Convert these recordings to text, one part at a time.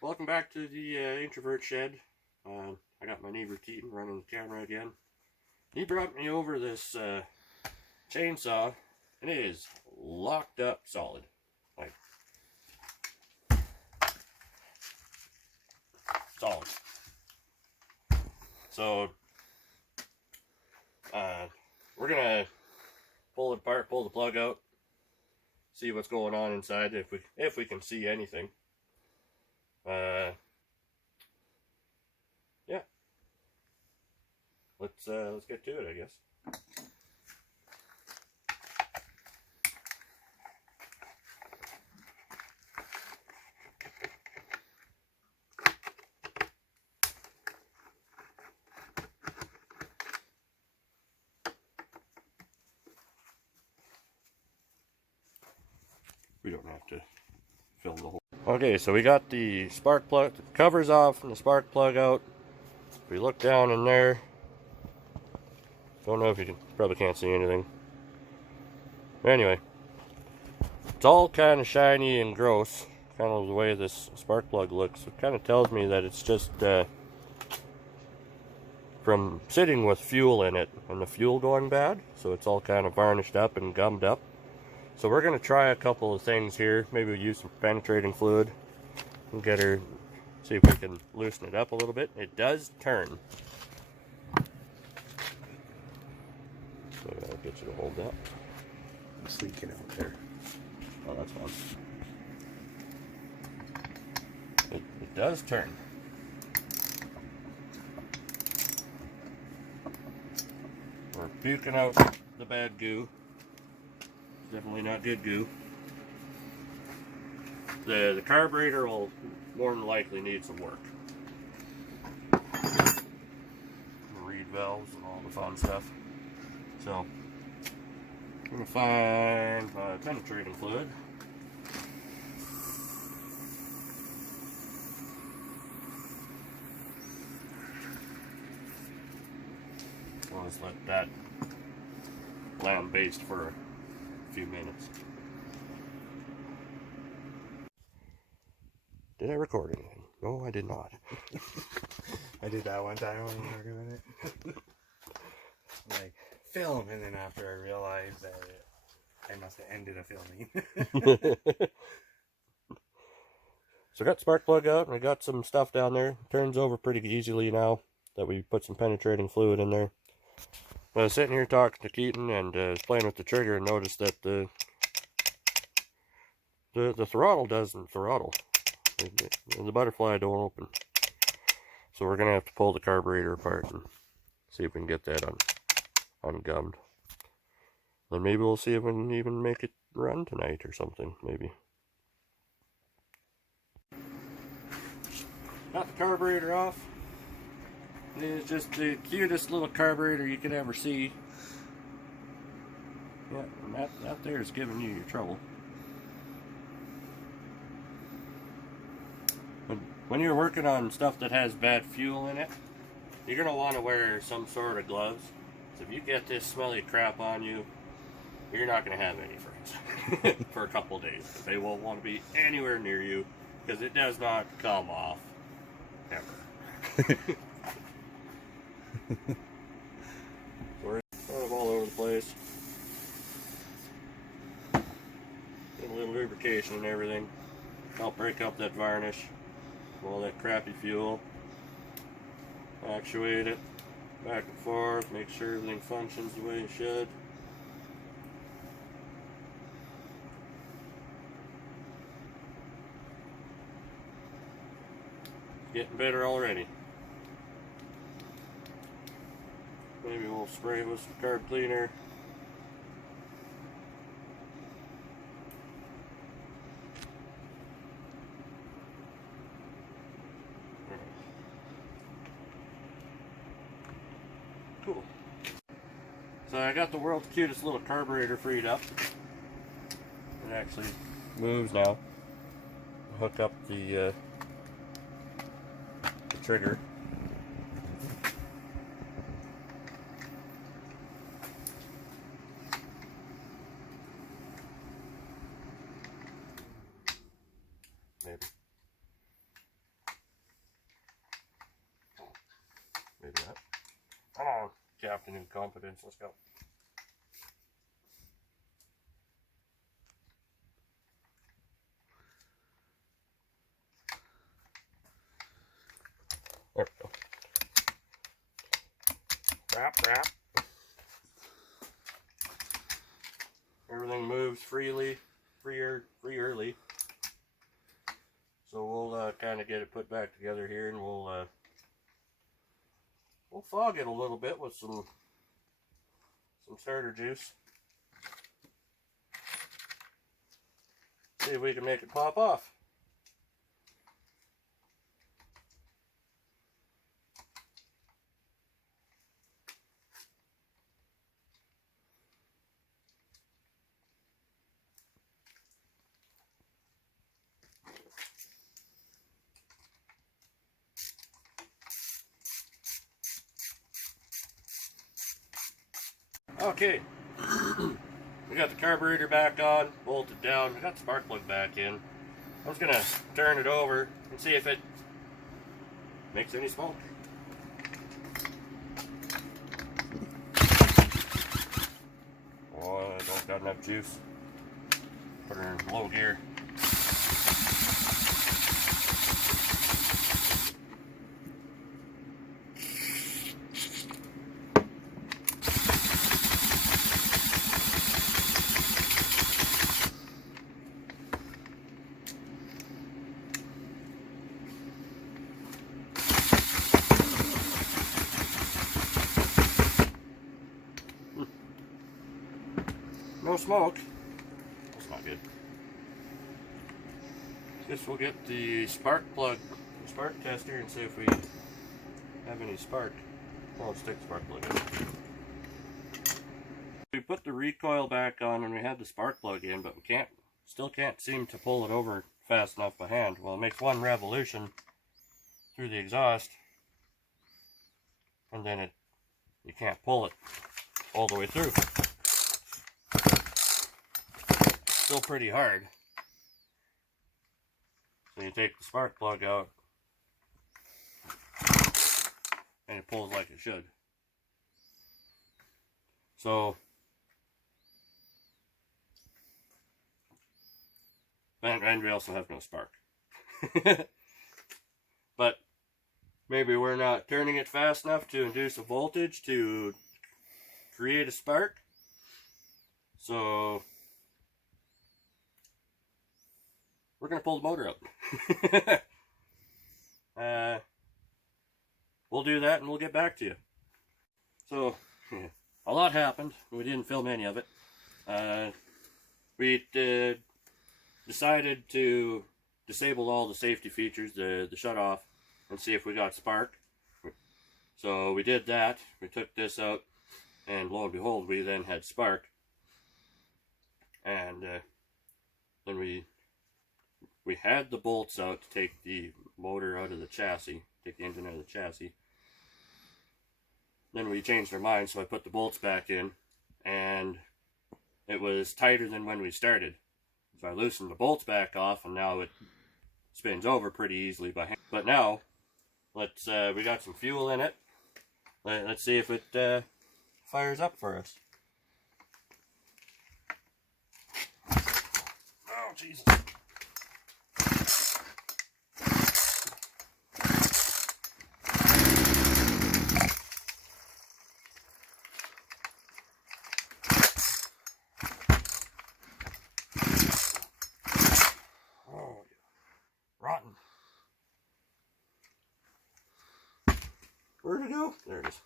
Welcome back to the Introvert Shed. I got my neighbor Keaton running the camera again. He brought me over this chainsaw, and it is locked up solid. Like, solid. So, we're gonna pull it apart, pull the plug out, see what's going on inside, if we can see anything. Yeah. Let's get to it, I guess. We don't have to film the whole. Okay, so we got the spark plug, the covers off and the spark plug out. If we look down in there, don't know if you can, probably can't see anything. Anyway, it's all kind of shiny and gross, kind of the way this spark plug looks. It kind of tells me that it's just from sitting with fuel in it and the fuel going bad, so it's all kind of varnished up and gummed up. So we're going to try a couple of things here. Maybe we'll use some penetrating fluid and get her, see if we can loosen it up a little bit. It does turn. So I'll get you to hold that. It's leaking out there. Oh, that's fine. It does turn. We're puking out the bad goo. Definitely not good goo. The carburetor will more than likely need some work. The reed valves and all the fun stuff. So, I'm going to find penetrating fluid. We'll just let that lambaste for a few minutes. Did I record anything? No, I did not. I did that one time when we were doing it. Like, film, and then after I realized that I must have ended a filming. So I got the spark plug out, and I got some stuff down there. It turns over pretty easily now that we put some penetrating fluid in there. I was sitting here talking to Keaton and was playing with the trigger and noticed that the throttle doesn't throttle. The butterfly don't open. So we're going to have to pull the carburetor apart and see if we can get that ungummed. Then maybe we'll see if we can even make it run tonight or something, maybe. Got the carburetor off. It's just the cutest little carburetor you could ever see. Yeah, and that there is giving you your trouble. When you're working on stuff that has bad fuel in it, you're going to want to wear some sort of gloves. So if you get this smelly crap on you, you're not going to have any friends for a couple days. They won't want to be anywhere near you because it does not come off ever. So we're kind of all over the place. Get a little lubrication and everything. Help break up that varnish. All that crappy fuel. Actuate it back and forth. Make sure everything functions the way it should. Getting better already. Maybe we'll spray it with some carb cleaner. Cool. So I got the world's cutest little carburetor freed up. It actually moves now. Hook up the trigger. Maybe. Come on, Captain Incompetence, let's go. There we go. Wrap. Everything moves freely, freely. So we'll kind of get it put back together here, and we'll fog it a little bit with some starter juice. See if we can make it pop off. Okay, we got the carburetor back on, bolted down, we got the spark plug back in. I was gonna turn it over and see if it makes any smoke. Oh, I don't got enough juice. Put her in low gear. No smoke. That's not good. Guess we'll get the spark plug, spark tester, and see if we have any spark. Well, let's take the spark plug out. We put the recoil back on and we had the spark plug in, but we still can't seem to pull it over fast enough by hand. Well, it makes one revolution through the exhaust, and then you can't pull it all the way through. Still pretty hard. So you take the spark plug out and it pulls like it should. So and we also have no spark. But maybe we're not turning it fast enough to induce a voltage to create a spark. So we're going to pull the motor out. We'll do that and we'll get back to you. So, a lot happened. We didn't film any of it. We decided to disable all the safety features, the shut-off, and see if we got spark. So we did that. We took this out, and lo and behold, we then had spark. And then we had the bolts out to take the motor out of the chassis, take the engine out of the chassis. Then we changed our mind, so I put the bolts back in, and it was tighter than when we started. So I loosened the bolts back off, and now it spins over pretty easily by hand. But now, we got some fuel in it. Let's see if it fires up for us. Oh, Jesus. Rotten. Where'd it go? There it is.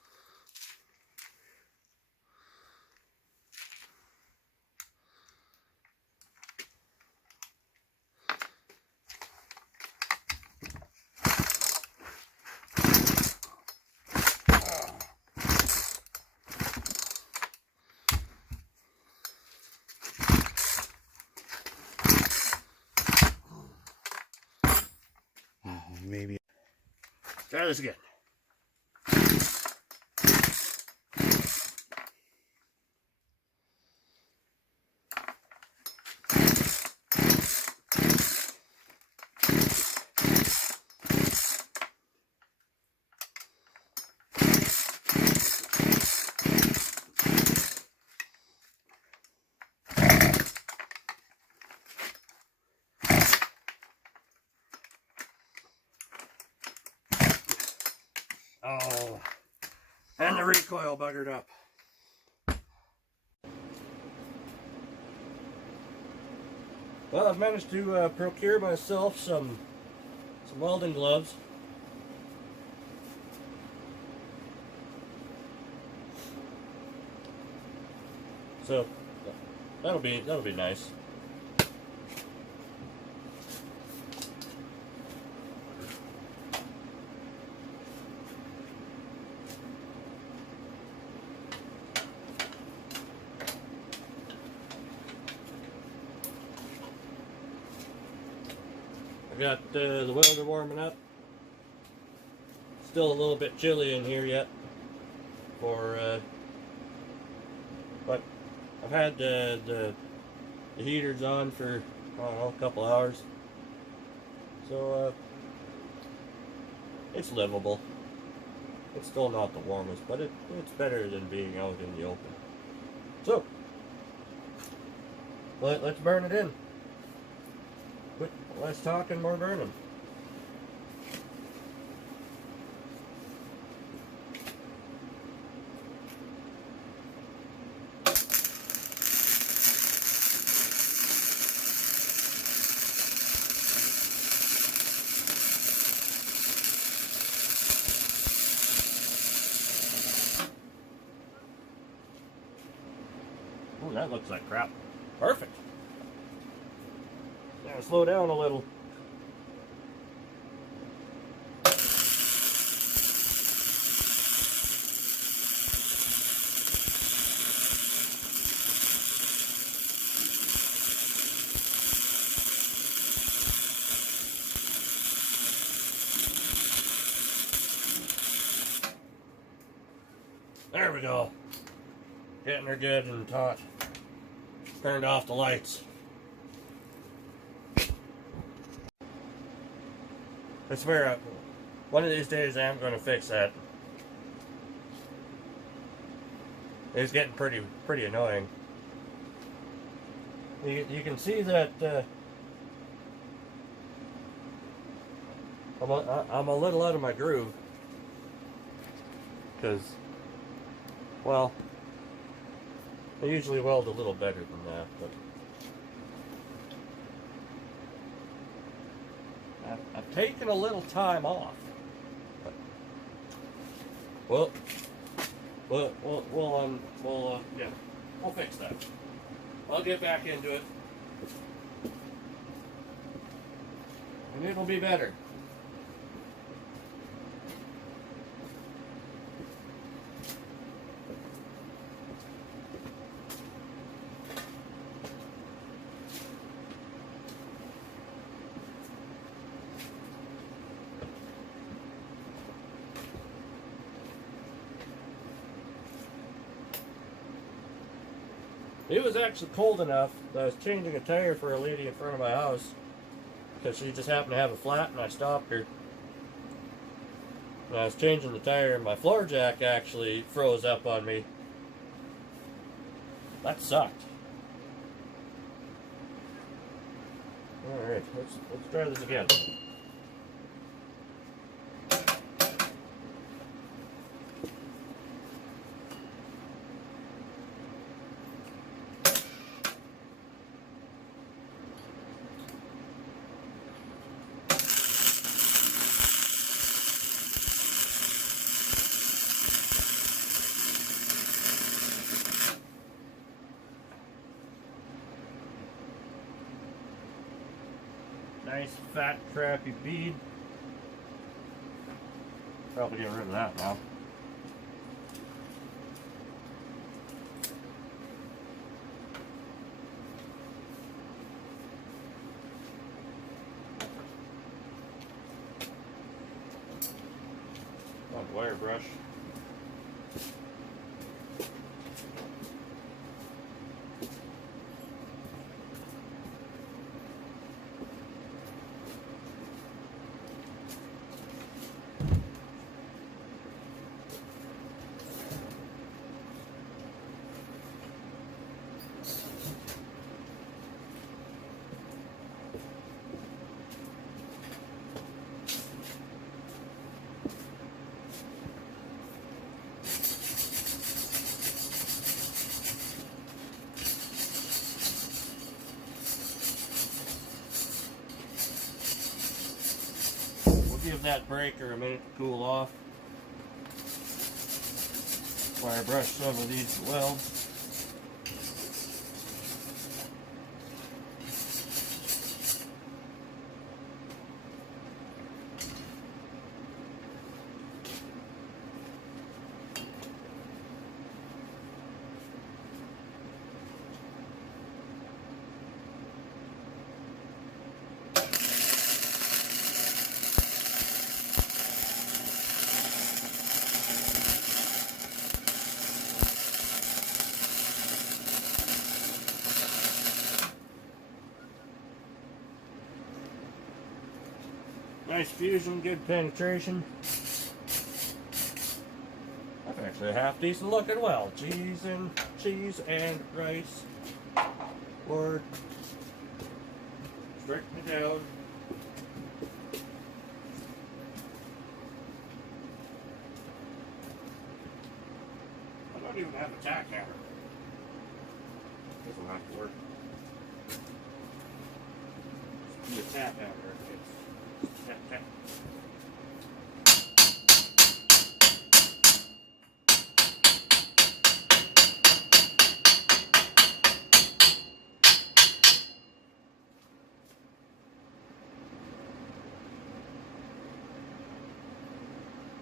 Maybe. Try this again. And the recoil buggered up. Well, I've managed to procure myself some welding gloves. So that'll be nice. I got the welder warming up. Still a little bit chilly in here yet. But I've had the heaters on for, I don't know, a couple hours. So it's livable. It's still not the warmest, but it's better than being out in the open. So let's burn it in. Less talking, more burning. Oh, that looks like crap. Perfect. Now slow down a little. There we go. Getting her good and taut. Turned off the lights. I swear, one of these days I am going to fix that. It's getting pretty annoying. You can see that I'm a little out of my groove. Because, well, I usually weld a little better than that, but I've taken a little time off. But, yeah, we'll fix that. I'll get back into it, and it'll be better. It was actually cold enough that I was changing a tire for a lady in front of my house because she just happened to have a flat, and I stopped her. And I was changing the tire and my floor jack actually froze up on me. That sucked. Alright, let's try this again. Nice fat crappy bead. Probably get rid of that now. On wire brush. give that breaker a minute to cool off. While I brush some of these welds. Nice fusion, good penetration. That's actually a half decent looking weld. Cheese and rice. Word. Straighten it down. I don't even have a tack hammer. This will have to work. Be a tap hammer. Tap, tap.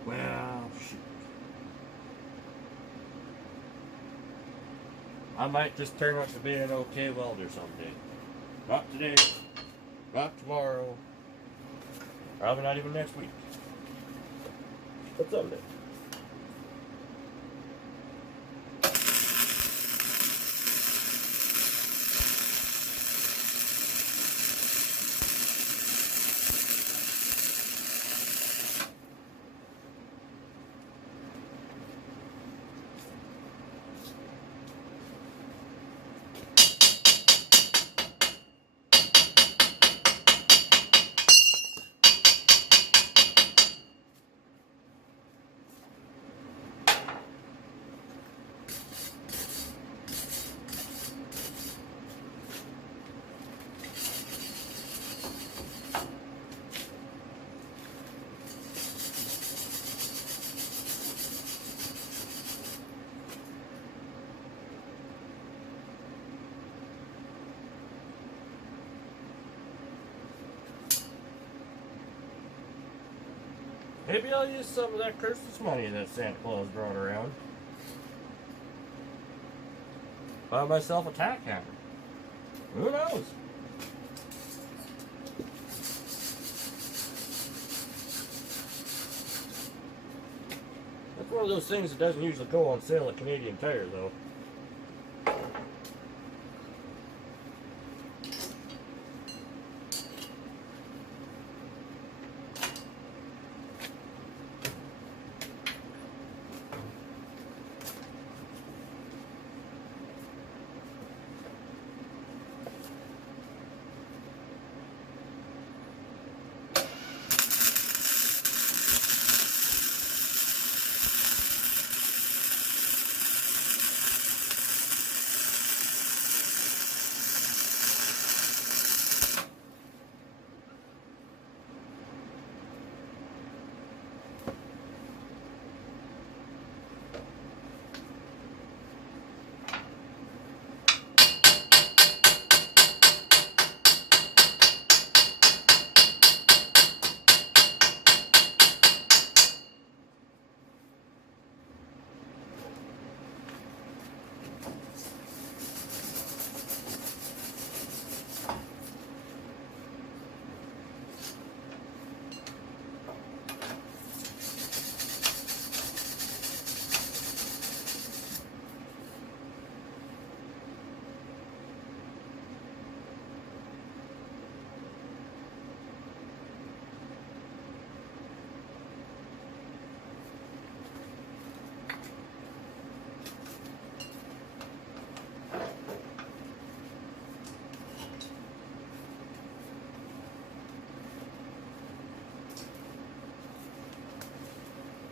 Well, shoot. I might just turn out to be an okay welder someday. Not today, not tomorrow, probably not even next week. But someday. Maybe I'll use some of that Christmas money that Santa Claus brought around. Buy myself a tack hammer. Who knows? That's one of those things that doesn't usually go on sale at Canadian Tire, though.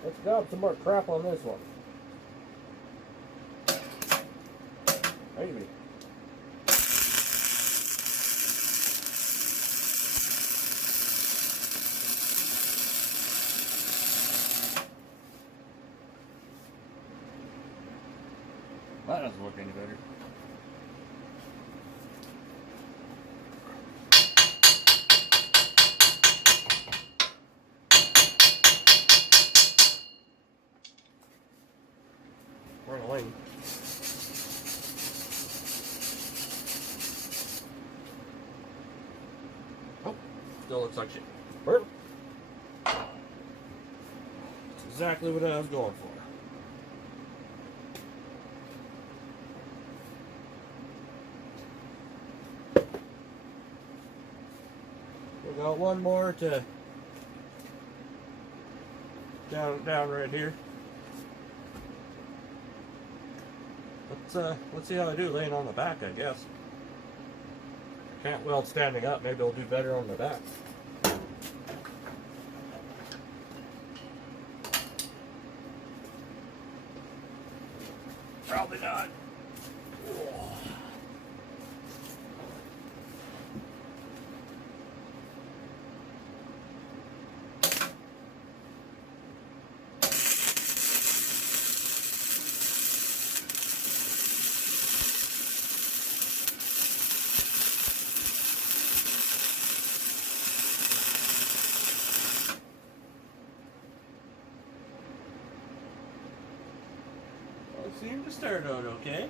Let's gob some more crap on this one. Maybe. That doesn't look any better. We're in a lane. Oh, still looks like shit. Perfect. That's exactly what I was going for. We got one more to down right here. Let's see how I do laying on the back, I guess. Can't weld standing up, maybe I'll do better on the back. Probably not. Seemed to start out okay.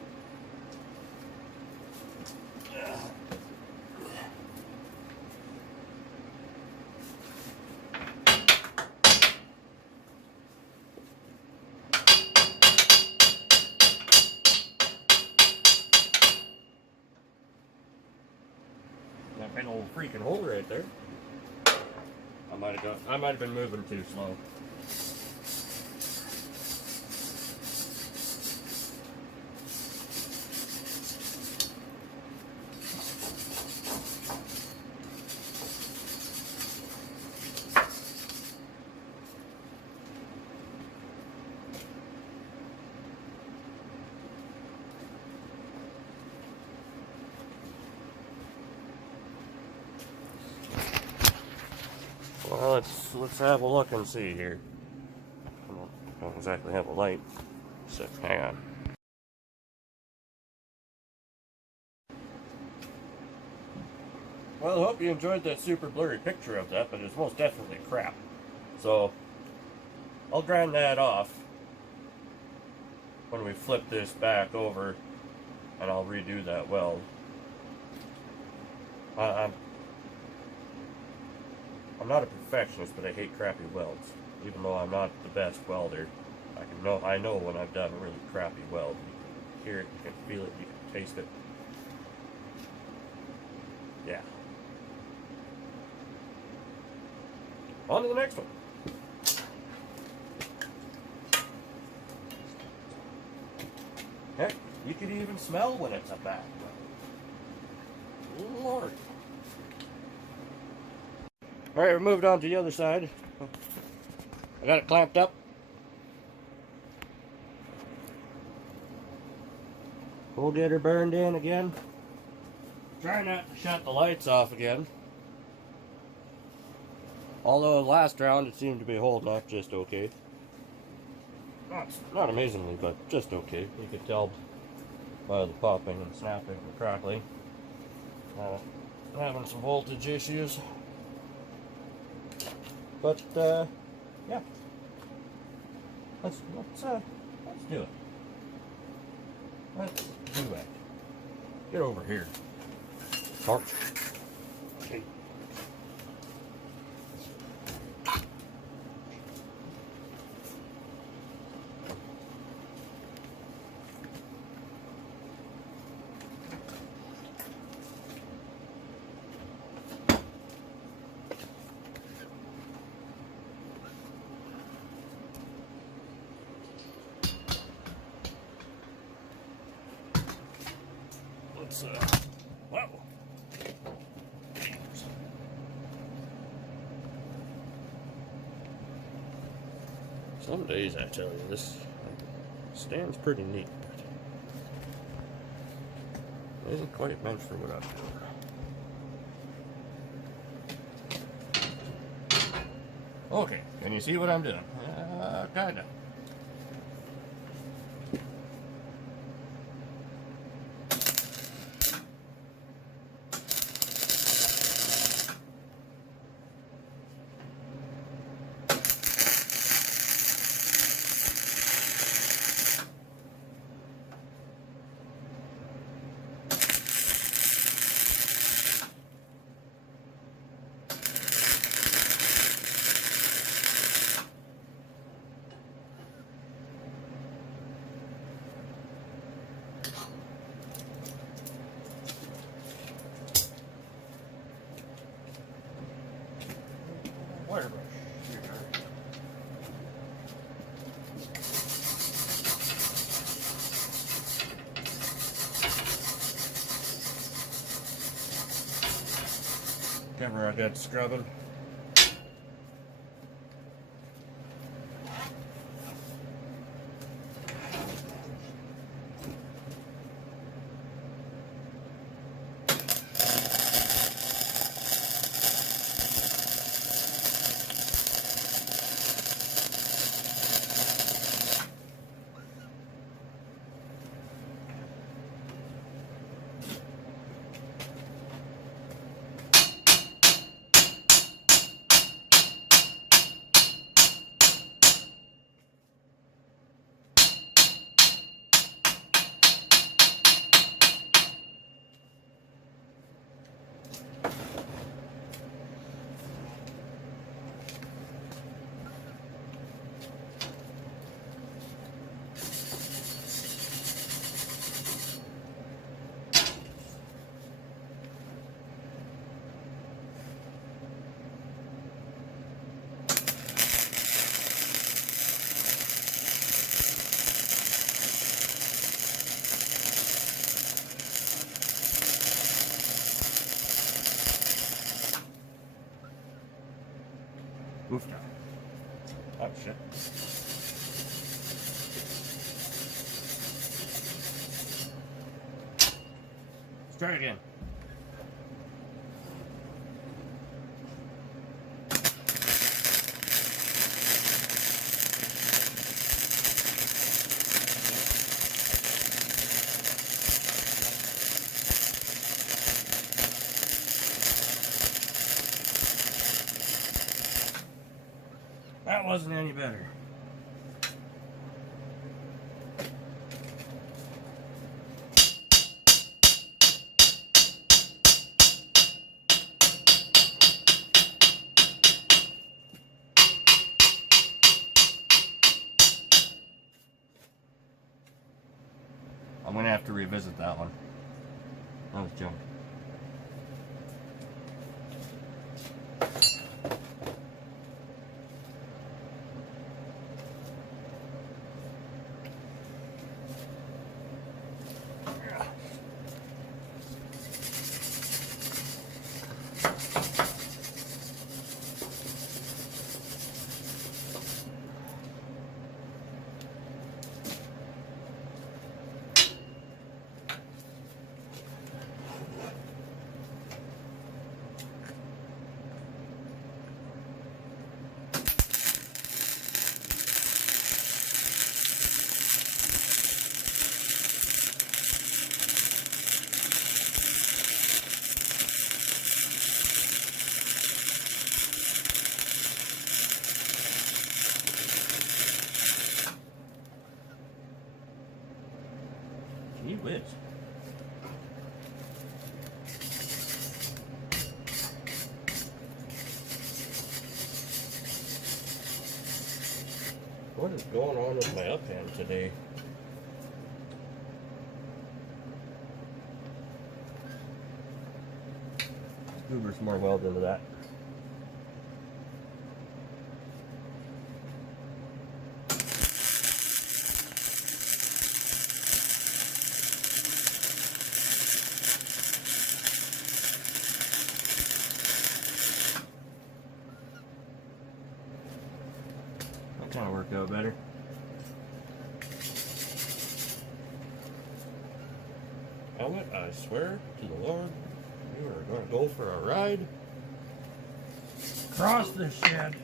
That big old freaking hole right there. I might have been moving too slow. Well, let's have a look and see here. I don't exactly have a light, so hang on. Well, I hope you enjoyed that super blurry picture of that, but it's most definitely crap. So, I'll grind that off when we flip this back over, and I'll redo that weld. I'm not a perfectionist, but I hate crappy welds. Even though I'm not the best welder, I know when I've done a really crappy weld. You can hear it, you can feel it, you can taste it. Yeah. On to the next one. Heck, you can even smell when it's a bad weld. Lord. Alright, we moved on to the other side. I got it clamped up. Pull getter burned in again. Try not to shut the lights off again. Although last round it seemed to be holding up just okay. Not amazingly, but just okay. You could tell by the popping and snapping and crackling. Having some voltage issues. But yeah, let's do it. Let's do it. Get over here, Mark. Okay. Wow. Some days, I tell you, this stands pretty neat, but it isn't quite meant for what I'm doing. Okay, can you see what I'm doing? Kinda. Cover a good scrubbing. Oof. Oh shit. Let's try it again. That wasn't any better. I'm gonna have to revisit that one. That was junk. Gee whiz. What is going on with my uphand today? Scoober's more weld into that. That kind of worked out better. Helmet, I swear to the Lord, you are going to go for a ride across the shed.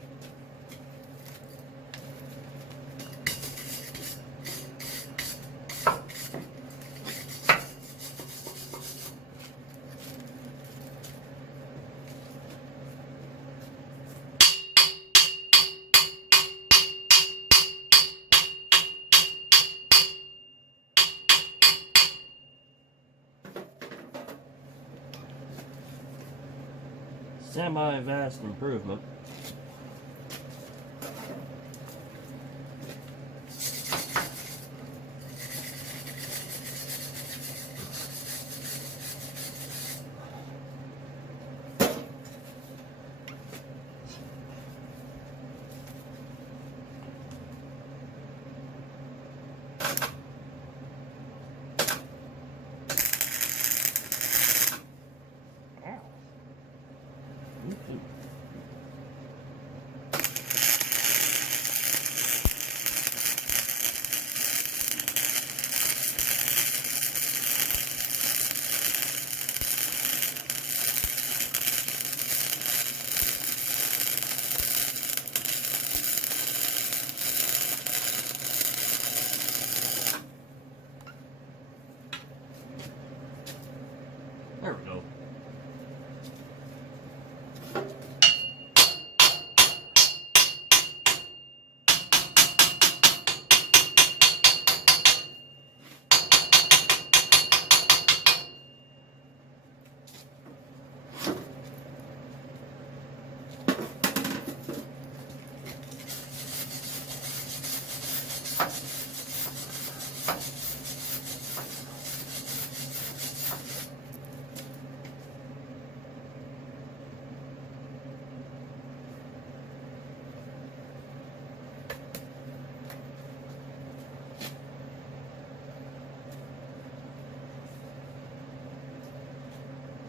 Semi-vast improvement.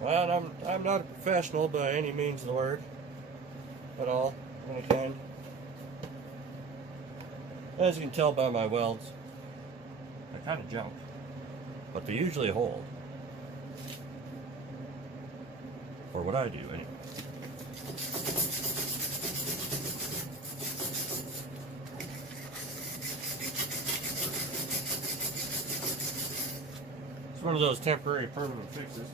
And I'm not a professional by any means of the word at all, any kind. As you can tell by my welds, they're kind of junk, but they usually hold. Or what I do, anyway. It's one of those temporary permanent fixes.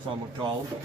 Some would call them.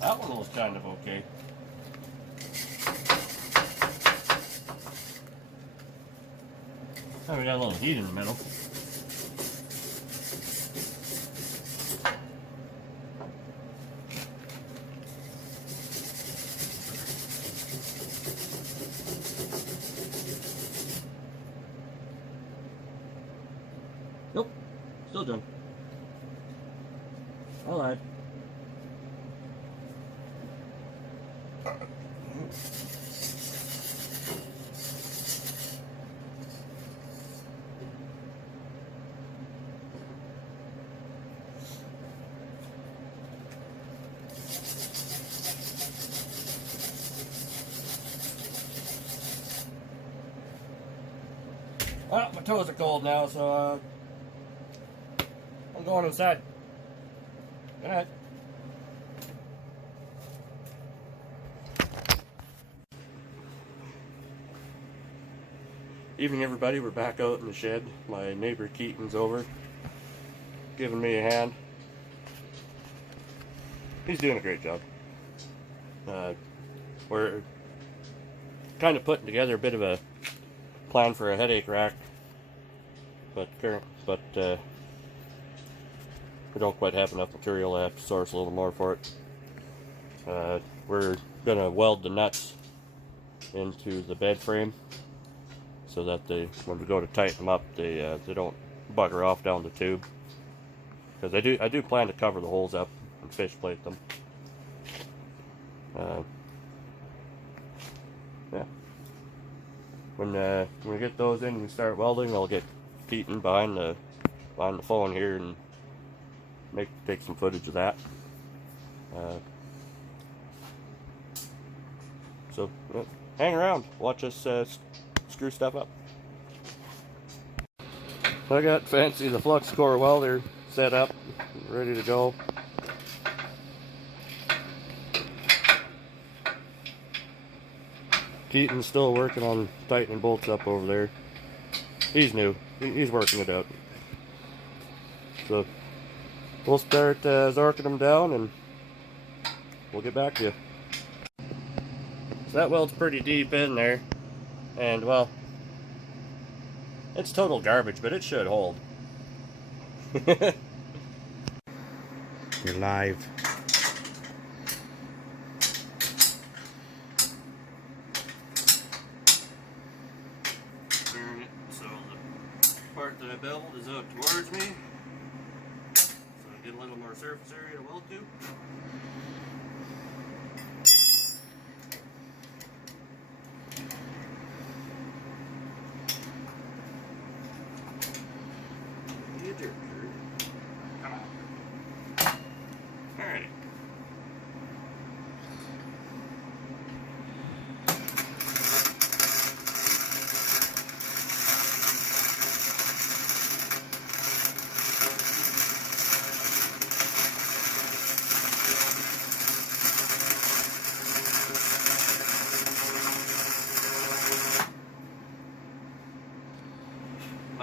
That one was kind of okay. Oh, we got a little heat in the middle. Nope, still done. All right. Well, my toes are cold now, so I'm going inside. Good night. Evening, everybody. We're back out in the shed. My neighbor Keaton's over, giving me a hand. He's doing a great job. We're kind of putting together a bit of a plan for a headache rack, but we don't quite have enough material. I have to source a little more for it. We're gonna weld the nuts into the bed frame so that when we go to tighten them up, they don't bugger off down the tube. Because I do plan to cover the holes up and fish plate them. Yeah. When we get those in and we start welding, I'll get Keaton behind the phone here and take some footage of that. So hang around, watch us screw stuff up. I got Fancy the flux core welder set up, ready to go. Keaton's still working on tightening bolts up over there. He's new. He's working it out. So we'll start zorking them down and we'll get back to you. So that weld's pretty deep in there. And well, it's total garbage, but it should hold. You're live. So the part that I beveled is out towards me, so I get a little more surface area to weld to. Come on. Alrighty.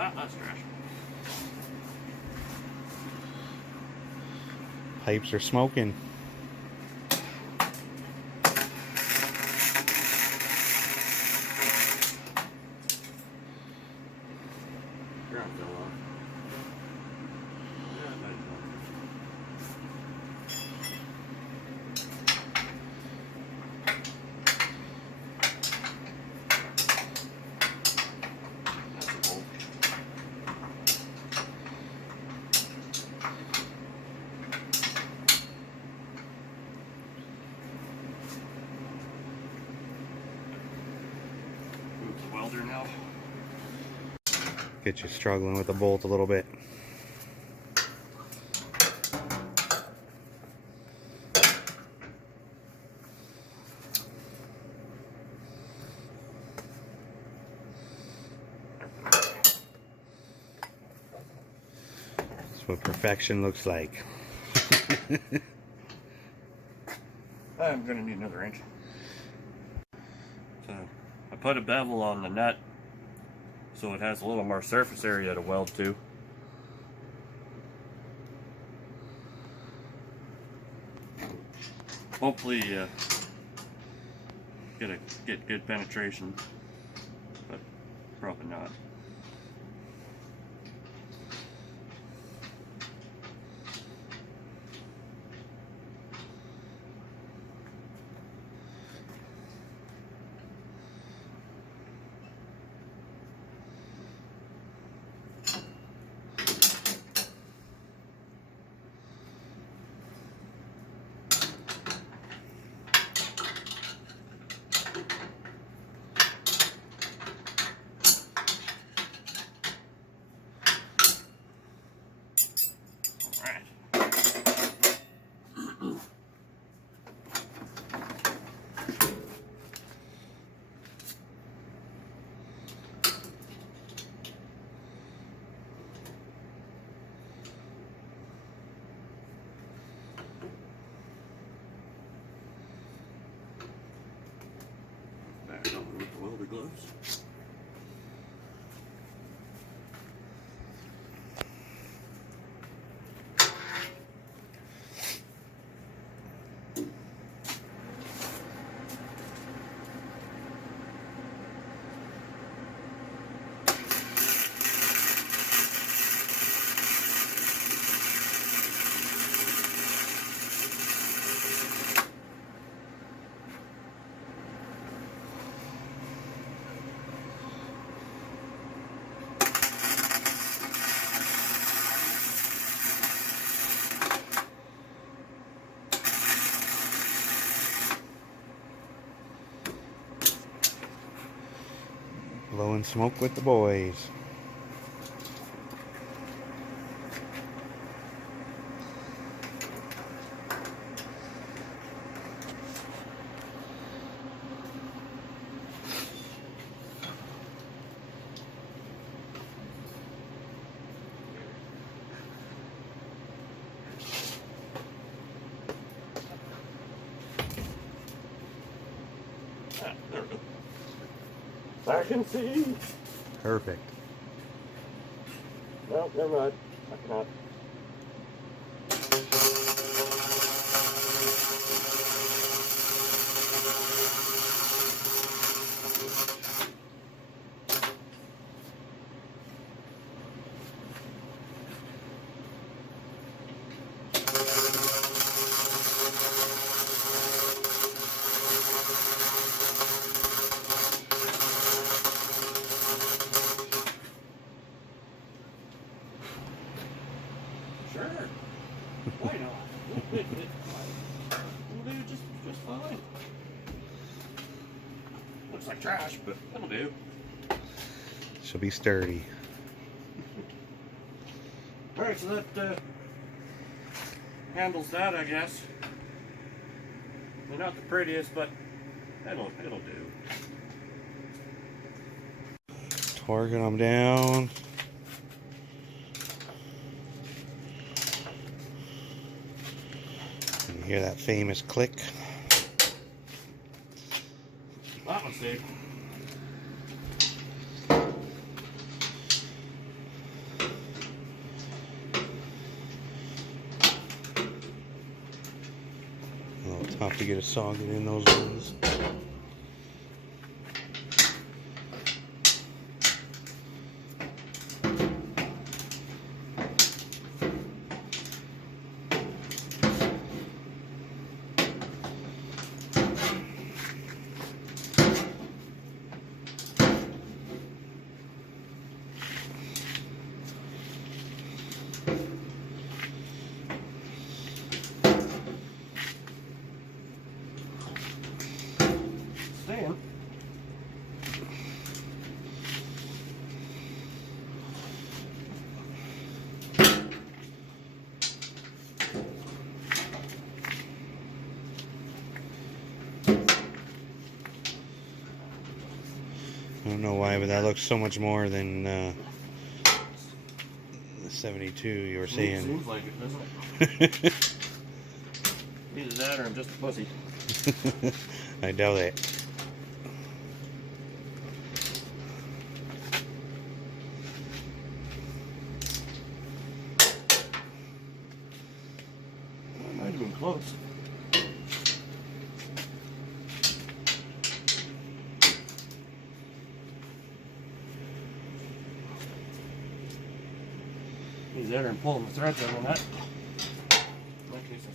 Ah, that's trash. Pipes are smoking. Ground fell off. Yeah, it might have gone. That's a bolt. Move the welder now. Get you struggling with the bolt a little bit. That's what perfection looks like. I'm gonna need another inch. So I put a bevel on the nut so it has a little more surface area to weld to. Hopefully get good penetration, but probably not. Back over with the welder gloves. Blowing smoke with the boys. Ah, there we go. I can see. Perfect. No, never mind. I cannot. Sure. Why not? It'll do just fine. Looks like trash, but it'll do. She'll be sturdy. Alright, so that handles that, I guess. They're not the prettiest, but it'll do. Torquing them down. You hear that famous click? That one's safe. I'll have to get a socket in those ones. Staying. I don't know why, but that looks so much more than the 72 you were saying. Seems like it, doesn't it? Either that or I'm just a pussy. I doubt it. That might have been close. He's there and pulling the threads out on that. In that case,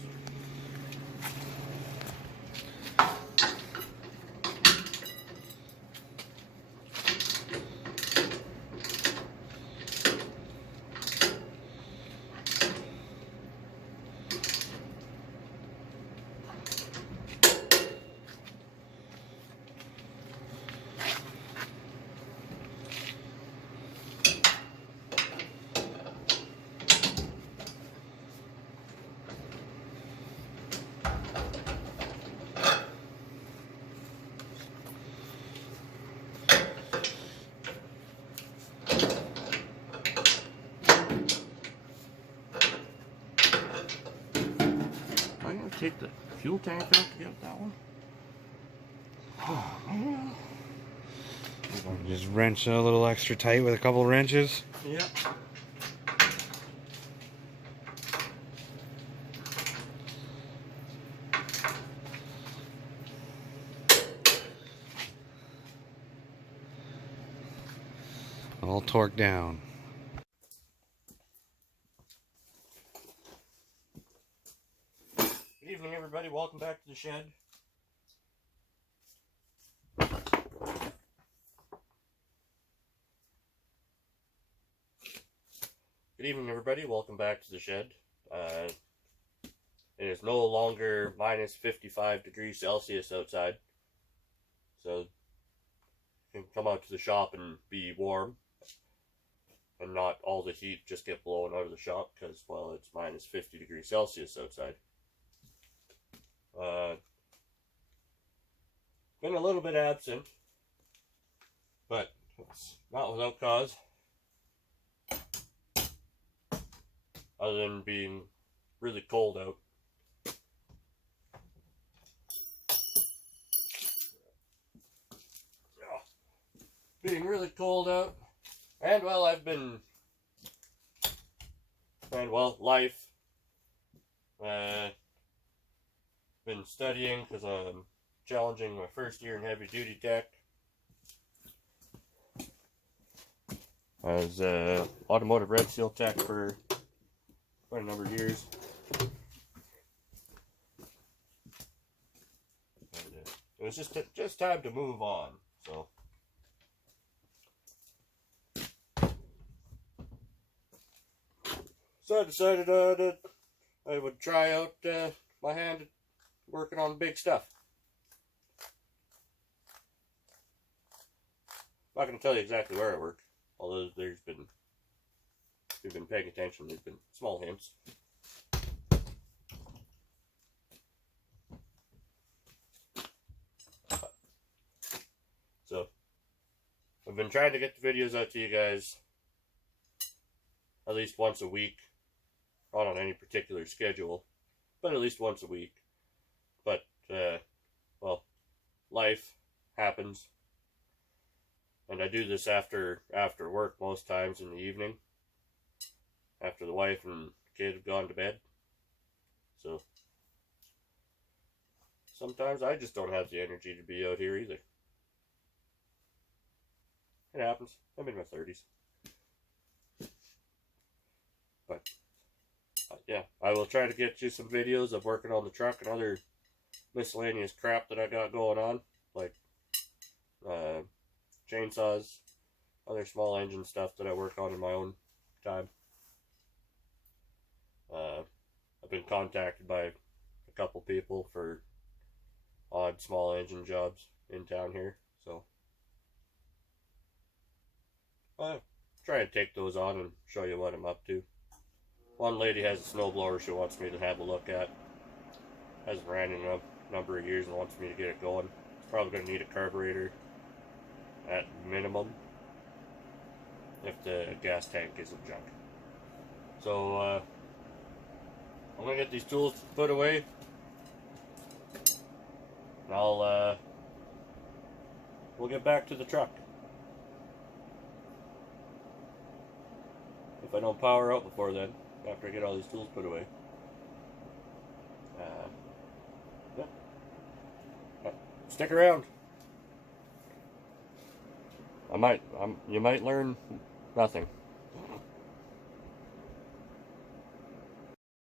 I'm gonna take the fuel tank out to get that one. Oh man. Just wrench it a little extra tight with a couple wrenches. Yep. All torqued down. Good evening, everybody. Welcome back to the shed. Good evening, everybody. Welcome back to the shed. It is no longer minus 55 degrees Celsius outside, so you can come out to the shop and be warm, and not all the heat just get blown out of the shop because, well, it's minus 50 degrees Celsius outside. Been a little bit absent, but it's not without cause. Other than being really cold out. Being really cold out. And well, life. Been studying because I'm challenging my first year in heavy duty tech. I was automotive red seal tech for quite a number of years. And, it was just time to move on. So I decided that I would try out my hand at working on big stuff. I'm not going to tell you exactly where I work, although if you've been paying attention, there's been small hints. So, I've been trying to get the videos out to you guys at least once a week. Not on any particular schedule, but at least once a week. But, well, life happens. And I do this after work most times in the evening. After the wife and kid have gone to bed. So, sometimes I just don't have the energy to be out here either. It happens. I'm in my 30s. But, yeah, I will try to get you some videos of working on the truck and other miscellaneous crap that I got going on. Like, chainsaws, other small engine stuff that I work on in my own time. I've been contacted by a couple people for odd small engine jobs in town here, so I'll try and take those on and show you what I'm up to. One lady has a snowblower she wants me to have a look at. Hasn't ran in a number of years and wants me to get it going. It's probably going to need a carburetor at minimum if the gas tank isn't junk. So I'm going to get these tools put away. And we'll get back to the truck. If I don't power out before then, after I get all these tools put away. Yeah. Stick around. You might learn nothing.